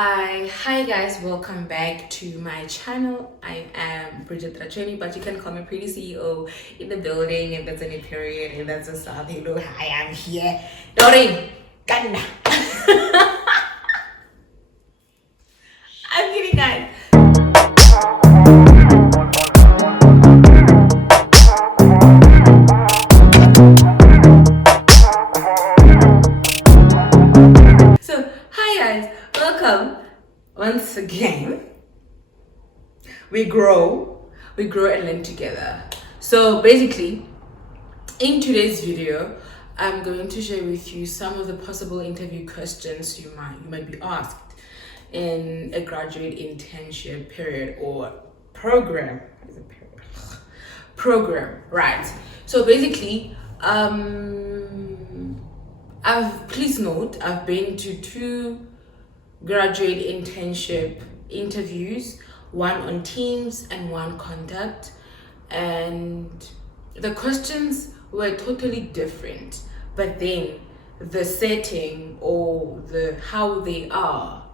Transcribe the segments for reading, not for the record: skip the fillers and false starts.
Hi guys, welcome back to my channel. I am Bridget Racheni, but you can call me Pretty CEO in the building, if that's any period, if that's a sub. Hello, hi, I'm here. Doreen, Ganda. I'm kidding, guys. So, hi guys, welcome once again. We grow and learn together. So basically, in today's video, I'm going to share with you some of the possible interview questions you might be asked in a graduate internship period or program. What is a period? Program, right? So basically, please note I've been to two graduate internship interviews, one on Teams and one contact, and the questions were totally different, but then the setting or the how they are,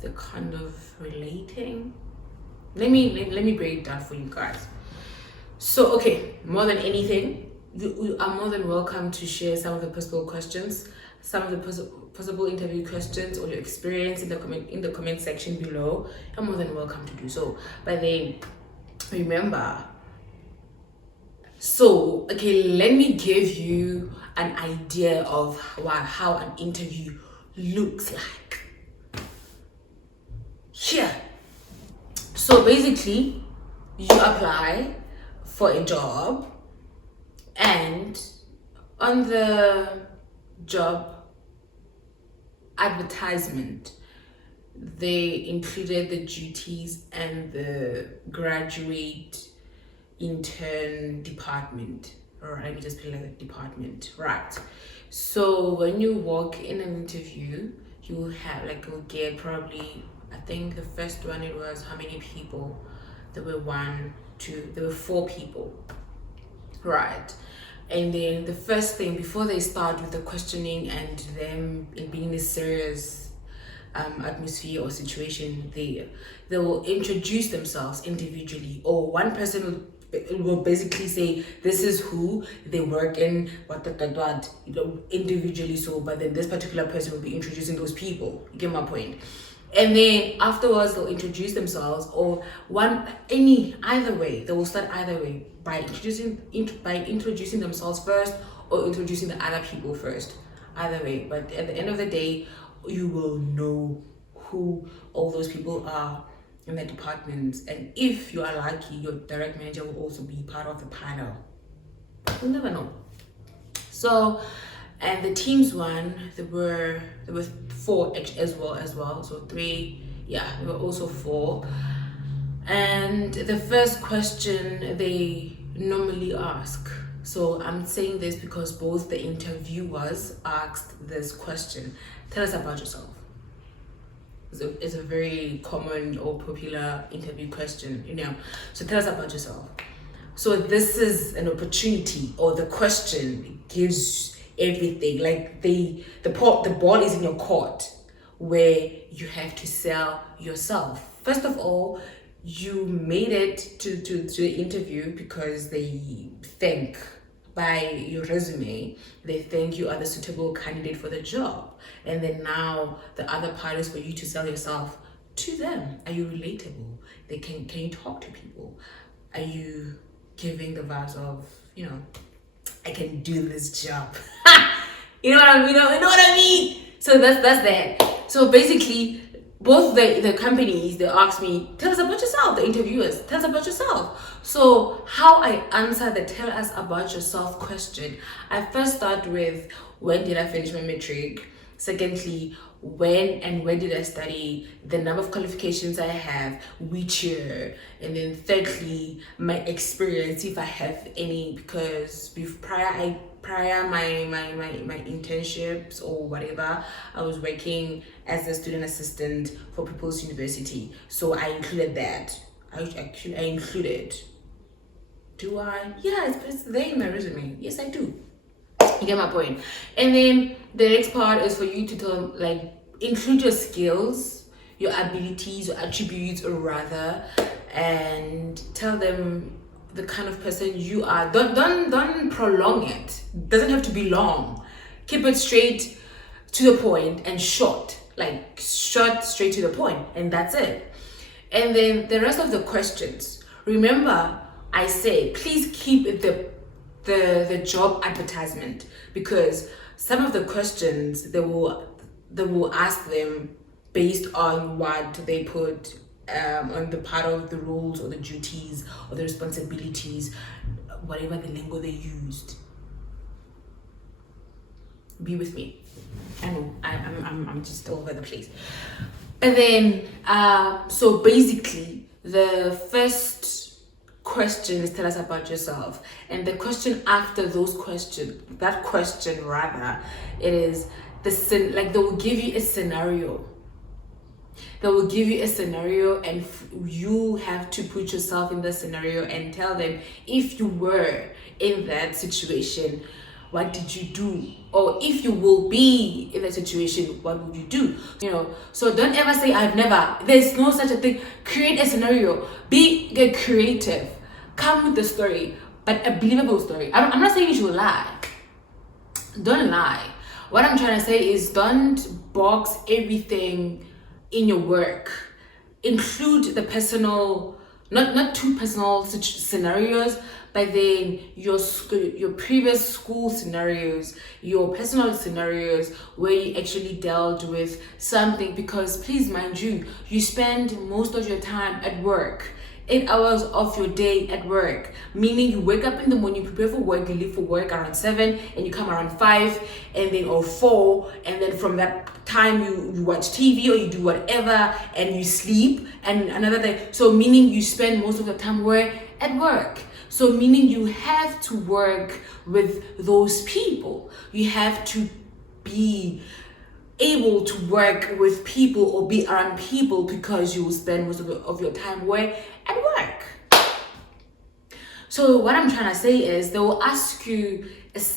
they're kind of relating. Let me break it down for you guys. So okay, more than anything, you are more than welcome to share some of the possible questions, some of the possible interview questions, or your experience in the comment section below. You're more than welcome to do so. But then remember, so okay, let me give you an idea of how an interview looks like. Here. So basically, you apply for a job, and on the job advertisement, they included the duties and the graduate intern department, or let me just put it like a department, right? So when you walk in an interview, you'll get probably, I think the first one, it was how many people? There were 4 people, right? And then the first thing, before they start with the questioning and them being in a serious atmosphere or situation, they will introduce themselves individually, or one person will basically say this is who they work in, what, individually. So but then this particular person will be introducing those people. You get my point? And then afterwards they'll introduce themselves, or either way, they will start either way, by introducing themselves first or introducing the other people first, either way. But at the end of the day, you will know who all those people are in the departments, and if you are lucky, your direct manager will also be part of the panel. You'll never know. So, and the Teams one, there were 4 as well. So 3, yeah, there were also 4. And the first question they normally ask, so I'm saying this because both the interviewers asked this question: tell us about yourself. It's a very common or popular interview question, so tell us about yourself. So this is an opportunity, or the question gives everything, like the ball is in your court, where you have to sell yourself. First of all, you made it to the interview because they think by your resume, they think you are the suitable candidate for the job. And then now the other part is for you to sell yourself to them. Are you relatable? Can you talk to people? Are you giving the vibes of, I can do this job? You know what I mean? So that's that. So basically, both the companies, they asked me, tell us about yourself. The interviewers, tell us about yourself. So how I answer the tell us about yourself question, I first start with, when did I finish my matric? Secondly, when and where did I study, the number of qualifications I have, which year, and then thirdly, my experience, if I have any, because prior my internships or whatever, I was working as a student assistant for People's University, so I included that. I included. Do I? Yeah, it's there in my resume. Yes, I do. You get my point. And then the next part is for you to include your skills, your abilities, your attributes, or rather, and tell them the kind of person you are. Don't prolong it. Doesn't have to be long. Keep it straight to the point and short, like short, straight to the point, and that's it. And then the rest of the questions, remember I say please keep the job advertisement, because some of the questions they will ask them based on what they put on the part of the roles or the duties or the responsibilities, whatever the lingo they used. Be with me. I know I'm just all over the place. And then so basically the first question is tell us about yourself, and the question after those questions, that question rather, it is like they will give you a scenario. They will give you a scenario, and you have to put yourself in the scenario and tell them, if you were in that situation, what did you do? Or if you will be in that situation, what would you do? You know, so don't ever say I've never. There's no such a thing. Create a scenario. Get creative. Come with the story, but a believable story. I'm not saying you should lie. Don't lie. What I'm trying to say is don't box everything in your work. Include the personal, not too personal scenarios, but then your previous school scenarios, your personal scenarios where you actually dealt with something. Because please mind you, you spend most of your time at work. 8 hours of your day at work, meaning you wake up in the morning, you prepare for work, you leave for work around 7, and you come around 5, and then or 4, and then from that time you watch TV or you do whatever, and you sleep, and another day. So meaning you spend most of the time where at work. So meaning you have to work with those people. You have to be able to work with people or be around people, because you will spend most of your time where at work. So what I'm trying to say is they will ask you,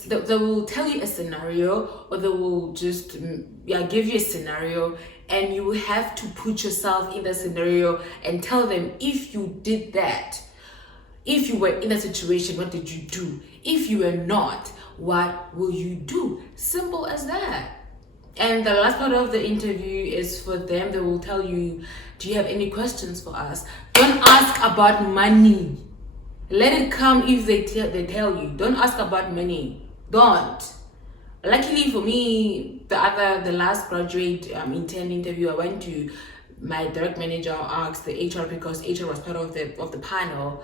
they will tell you a scenario, or they will just give you a scenario, and you have to put yourself in the scenario and tell them, if you did that, if you were in a situation, what did you do? If you were not, what will you do? Simple as that. And the last part of the interview is for them. They will tell you, do you have any questions for us? Don't ask about money. Let it come if they tell you. Don't ask about money. Don't. Luckily for me, the last graduate intern interview I went to, my direct manager asked the HR, because HR was part of the panel.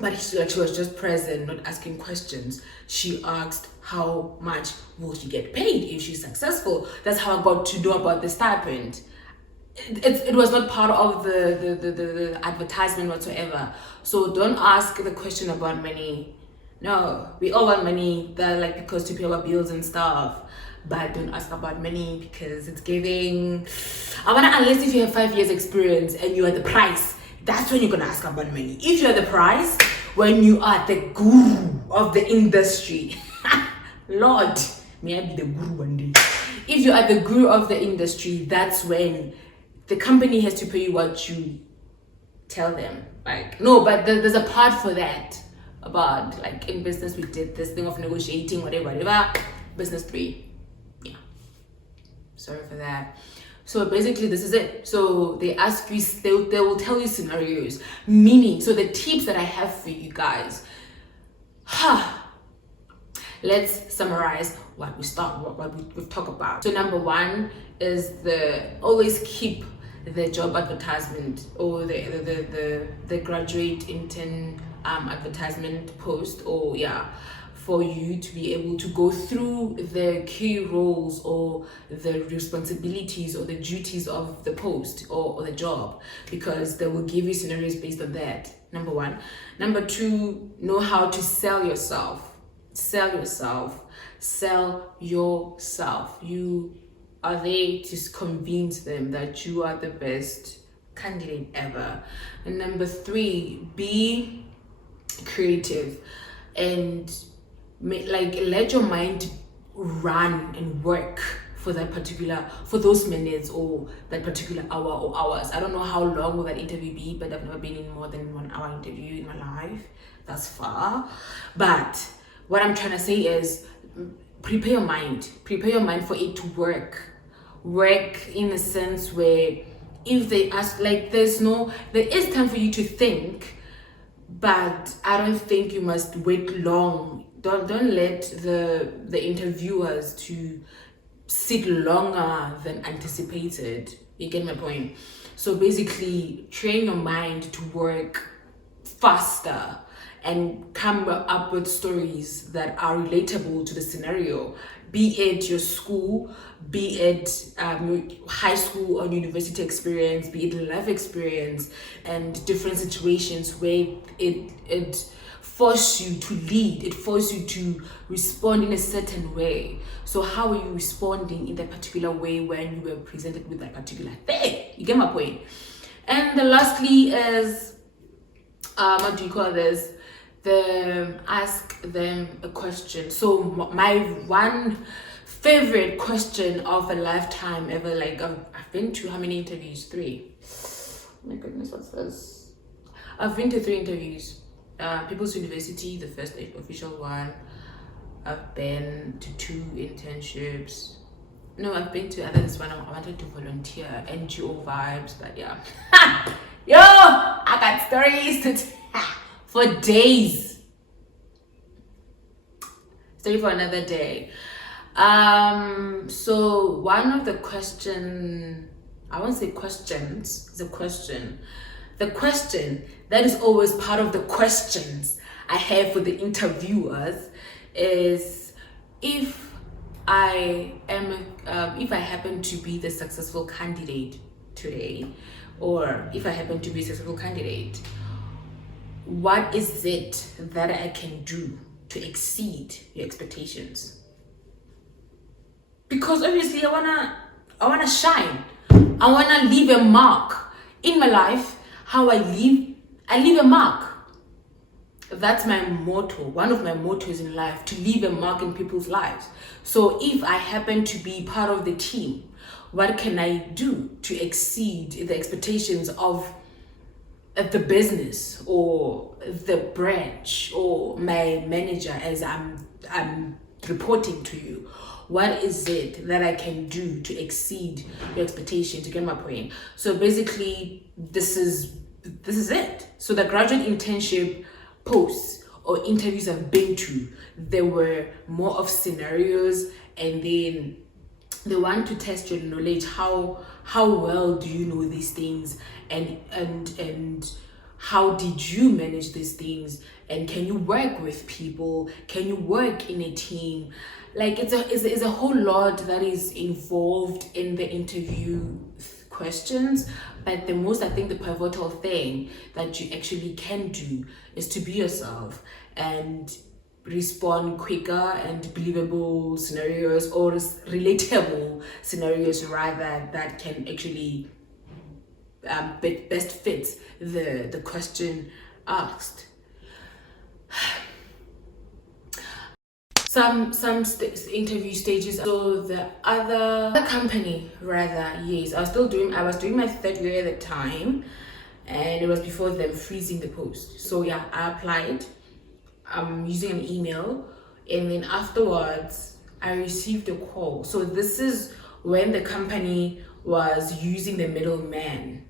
But she was just present, not asking questions. She asked, how much will she get paid if she's successful? That's how I got to know about the stipend. It was not part of the advertisement whatsoever. So don't ask the question about money. No, we all want money, because to pay our bills and stuff. But don't ask about money, because it's giving. Unless if you have 5 years experience and you are the price, that's when you're gonna ask about money. If you're the price, when you are the guru of the industry, Lord, may I be the guru one day. If you are the guru of the industry, that's when the company has to pay you what you tell them. No, but there's a part for that. About in business, we did this thing of negotiating, whatever. Business 3. Yeah. Sorry for that. So basically this is it. So they ask you, they will tell you scenarios, meaning, so the tips that I have for you guys, let's summarize what we've talked about. So number 1 is always keep the job advertisement or the graduate intern advertisement post, or for you to be able to go through the key roles or the responsibilities or the duties of the post or the job, because they will give you scenarios based on that. Number 1. Number 2, know how to sell yourself. Sell yourself. Sell yourself. You are there to convince them that you are the best candidate ever. And number 3, be creative and let your mind run and work for those minutes or that particular hour or hours. I don't know how long will that interview be, but I've never been in more than 1 hour interview in my life thus far. But what I'm trying to say is prepare your mind for it to work in a sense where if they ask, like, there is time for you to think, but I don't think you must wait long. Don't let the interviewers to sit longer than anticipated. You get my point? So basically, train your mind to work faster and come up with stories that are relatable to the scenario, be it your school, be it high school or university experience, be it life experience, and different situations where it force you to lead, it force you to respond in a certain way. So how are you responding in that particular way when you were presented with that particular thing? You get my point? And the lastly is what do you call this? Ask them a question. So my one favorite question of a lifetime ever, like I've been to how many interviews? 3. Oh my goodness, what's this? I've been to 3 interviews. People's University, the first official one. I've been to 2 internships. No, I've been to others when I wanted to volunteer, NGO vibes, but yeah. Yo, I got stories to tell for days. Story for another day. So one of the I won't say questions, it's a question. The question that is always part of the questions I have for the interviewers is if I happen to be the successful candidate today, or if I happen to be a successful candidate, what is it that I can do to exceed your expectations? Because obviously I wanna shine. I wanna leave a mark in my life. How I leave a mark. That's my motto. One of my mottos in life, to leave a mark in people's lives. So if I happen to be part of the team, what can I do to exceed the expectations of the business or the branch or my manager as I'm reporting to you? What is it that I can do to exceed your expectations? To get my point. So basically, this is it. So the graduate internship posts or interviews I've been to, there were more of scenarios, and then they want to test your knowledge. How well do you know these things, and how did you manage these things, and can you work with people, can you work in a team? Like it's a whole lot that is involved in the interview questions, but the most, I think, the pivotal thing that you actually can do is to be yourself and respond quicker and believable scenarios, or relatable scenarios rather, that can actually best fit the question asked. Some interview stages. So the other company, rather, yes, I was doing my 3rd year at the time, and it was before them freezing the post. So yeah, I applied using an email, and then afterwards I received a call. So this is when the company was using the middleman,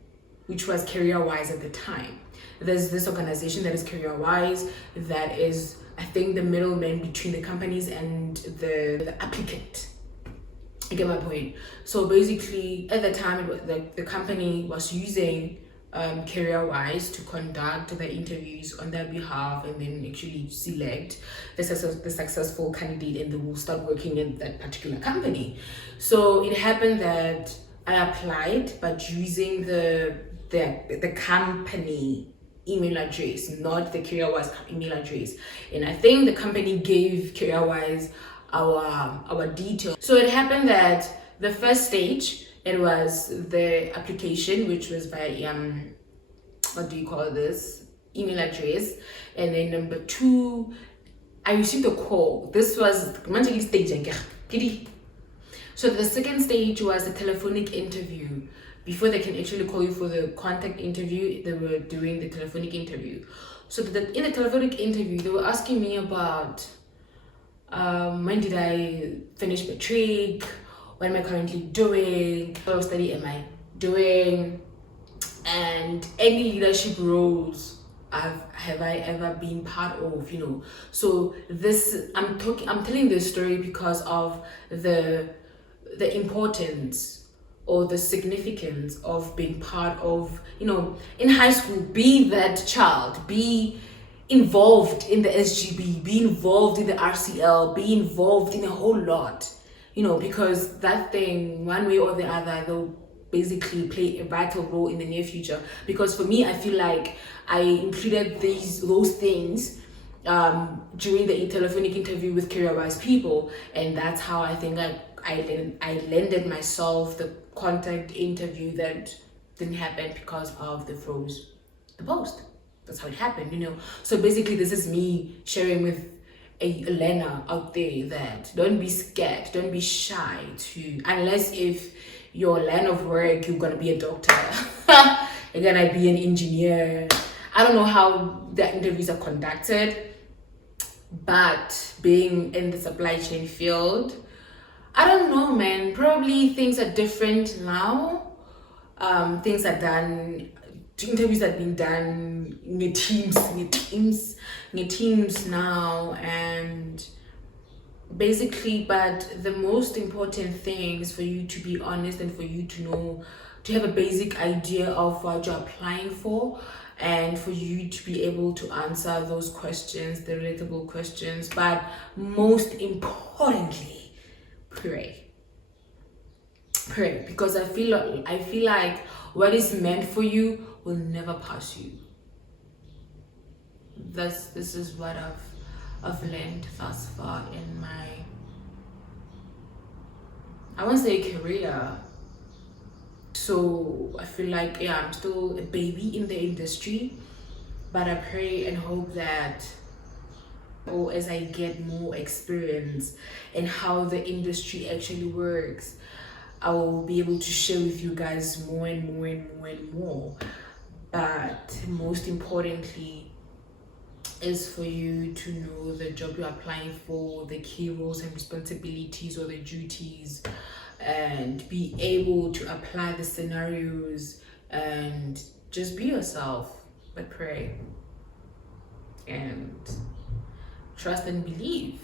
which was CareerWise at the time. There's this organization that is CareerWise that is, I think, the middleman between the companies and the applicant. You get my point? So basically, at the time, the company was using CareerWise to conduct the interviews on their behalf, and then actually select the successful candidate, and they will start working in that particular company. So it happened that I applied, but using the company email address, not the CareerWise email address. And I think the company gave CareerWise our details. So it happened that the first stage, it was the application, which was by what do you call this, email address. And then number 2, I received a call. This was stage So the second stage was a telephonic interview. Before they can actually call you for the contact interview, they were doing the telephonic interview. So in the telephonic interview, they were asking me about when did I finish matric, what am I currently doing, what study am I doing, and any leadership roles have I ever been part of, So I'm telling this story because of the importance or the significance of being part of, in high school, be that child, be involved in the SGB, be involved in the RCL, be involved in a whole lot, because that thing, one way or the other, they'll basically play a vital role in the near future. Because for me, I feel like I included those things during the telephonic interview with career-wise people, and that's how I think I landed myself the contact interview that didn't happen because of the post. That's how it happened, So basically, this is me sharing with a learner out there that don't be scared, don't be shy unless if your line of work, you're gonna be a doctor, you're gonna be an engineer. I don't know how the interviews are conducted, but being in the supply chain field, I don't know, man. Probably things are different now. Things are done. Interviews have been done in teams now, and basically, but the most important thing is for you to be honest and for you to know, to have a basic idea of what you're applying for, and for you to be able to answer those questions, the relatable questions. But most importantly, pray, because I feel like what is meant for you will never pass you. This is what I've learned thus far in my, I won't say career. So I feel like, I'm still a baby in the industry, but I pray and hope that as I get more experience in how the industry actually works, I will be able to share with you guys more and more and more and more. But most importantly is for you to know the job you're applying for, the key roles and responsibilities or the duties, and be able to apply the scenarios and just be yourself, but pray and trust and believe.